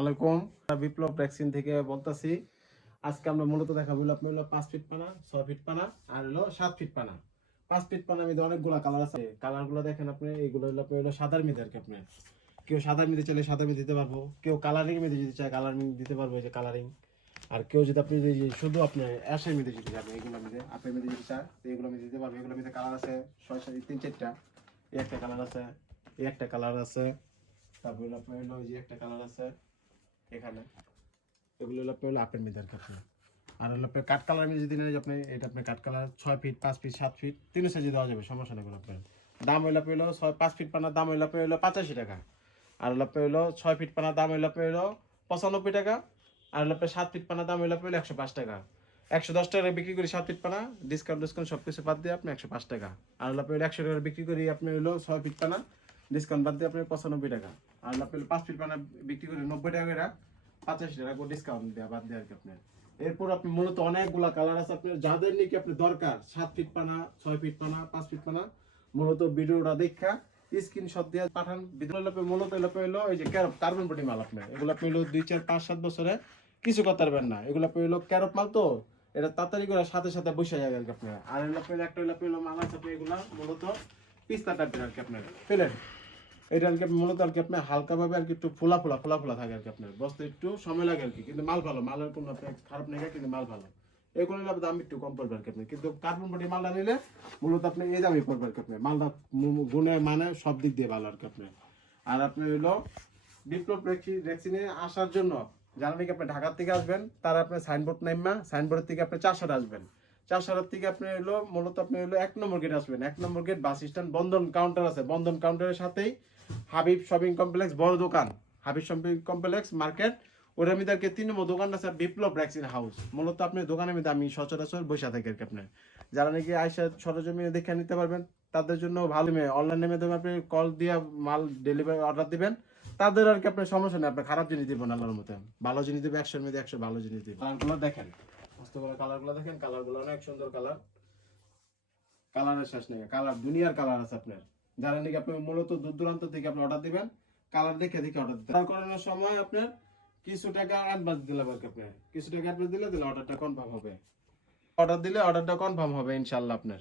আলাইকুম। বিপ্লব ভ্যাকসিন থেকে বলতাছি, আজকে আমরা মূলত দেখাবো হলো আপনার হলো পাঁচ ফিট পানা, ছয় ফিট পানা আর হলো সাত ফিট পানা। পাঁচ ফিট পানা মধ্যে অনেকগুলো কালার আছে। কালারগুলো দেখেন আপনি এইগুলো হলো আপনার হলো সাদার মেধে আর কি আপনার। কেউ সাদা মেধে চাইলে সাদা মেধে দিতে পারব, কেউ কালারিং মেধে যদি চায় কালারিং দিতে পারব এই যে কালারিং আর কেউ যদি আপনি শুধু আপনি অ্যাশের মেধে যদি যাবেন এইগুলো মেধে আপেল মেধে যদি চায়, তো এগুলো মেধে দিতে পারব। এগুলো মেধে কালার আছে ছয় সাত, তিন চারটা। একটা কালার আছে একটা কালার আছে। তারপরে আপনার হলো যে একটা কালার আছে এখানে এগুলো হলো আপনার হলো আপেল মেধার কাছে আর হলো আপনার কাঠ কালার আমি যদি নেন আপনি এটা আপনার কাঠ কালার ছয় ফিট পাঁচ ফিট সাত ফিট তিন সাইজে দেওয়া যাবে সমস্যা নেই আপনার দাম হইল হলো ছয় পাঁচ ফিট পানার দাম হইল হলো পঁচাশি টাকা আর হলো হলো ছয় ফিট পানার দাম হইল হলো পঁচানব্বই টাকা আর হলো সাত ফিট পানার দাম হইল হলো একশো পাঁচ টাকা একশো দশ টাকা বিক্রি করি সাত ফিট পানা ডিসকাউন্ট ডিসকাউন্ট সব কিছু বাদ দিয়ে আপনি একশো পাঁচ টাকা আর হলো আপনার একশো টাকা বিক্রি করি আপনি হলো ছয় ফিট পানা ডিসকাউন্ট বাদ দিয়ে আপনার পঁচানব্বই টাকা আর হলো আপনার পাঁচ ফিট পানা বিক্রি করি নব্বই টাকা পঁচাশি টাকা করে ডিসকাউন্ট দেওয়া আর কি আপনার। এরপর আপনি মূলত কালার আছে আপনার, যাদের নাকি আপনি দরকার, সাত ফিট পানা, ছয় ফিট পানা, পাঁচ ফিট পানা, মূলত ভিডিওটা দেখা স্ক্রিনশট দিয়ে পাঠান। মূলত এই যে ক্যারপ, কার্বন মাল আপনার। এগুলো হলো দুই, চার, পাঁচ, সাত বছরে কিছু করতে পারবেন না। এগুলো হলো ক্যারপ মাল তো, এটা তাড়াতাড়ি করে সাথে সাথে বসে যাবে আর কি আপনার। আর এগুলো আপনার একটা আপনি হলো মাল আছে এগুলো, মূলত পিস্তা টাইপের আর কি আপনার। পেলেন? এটা আর কি মূলত আর কি আপনার হালকা ভাবে আর কি একটু ফোলা ফোলা ফোলা ফোলা থাকে আর কি আপনার। বসতে একটু সময় লাগে আর কি, কিন্তু মাল ভালো, মালের কোনো আপনার খারাপ নেই কিন্তু মাল ভালো। এগুলো নিলে দাম একটু কম পড়বে আর কি আপনি কিন্তু কার্বন বডি মালটা নিলে মূলত আপনি এই দামই পড়বে আর কি আপনি মালটা গুণে মানে সব দিক দিয়ে ভালো আর কি আপনি আর আপনি হলো বিপ্লব ভ্যাকসিনে আসার জন্য, যারা নাকি আপনি ঢাকার থেকে আসবেন, তারা আপনি সাইনবোর্ড নাইমা, সাইনবোর্ডের থেকে আপনি চারশোটা আসবেন। চারশোটার থেকে আপনি হলো মূলত আপনি হলো এক নম্বর গেট আসবেন। এক নম্বর gate bus stand Bandhan counter আছে। বন্ধন কাউন্টারের সাথেই হাবিব শপিং কমপ্লেক্স, বড় দোকান। Habib shopping complex market. ওটার মধ্যে আর কি তিন নম্বর দোকান আছে, বিপ্লব ভ্যাকসিন হাউস। মূলত আপনি দোকানের মধ্যে আমি সচরাচর বসে থাকি আর কি আপনার। যারা নাকি আইসা সরজমিনে দেখে নিতে পারবেন, তাদের জন্য ভালো অনলাইনের মাধ্যমে আপনি কল দিয়ে মাল ডেলিভারি অর্ডার দিবেন। তাদের আর কি আপনার সমস্যা নেই, আপনি খারাপ জিনিস দিবেন আল্লাহর মতো। ভালো জিনিস দিবে, একশোর মধ্যে একশো ভালো জিনিস দিবে। কালারগুলো দেখেন। দেখেন অনেক সুন্দর কালার শেষ নেই কালার দুনিয়ার কালার আছে আপনার। যারা নাকি আপনি মূলত দূর দূরান্ত থেকে আপনি অর্ডার দিবেন কালার দেখে দেখে অর্ডার দিতে অর্ডার করানোর সময় আপনার কিছু টাকা অ্যাডভান্স দিলে আর কি আপনার। কিছু টাকা অ্যাডভান্স দিলে দিলে অর্ডারটা কনফার্ম হবে। অর্ডার দিলে অর্ডারটা কনফার্ম হবে ইনশাল্লাহ আপনার।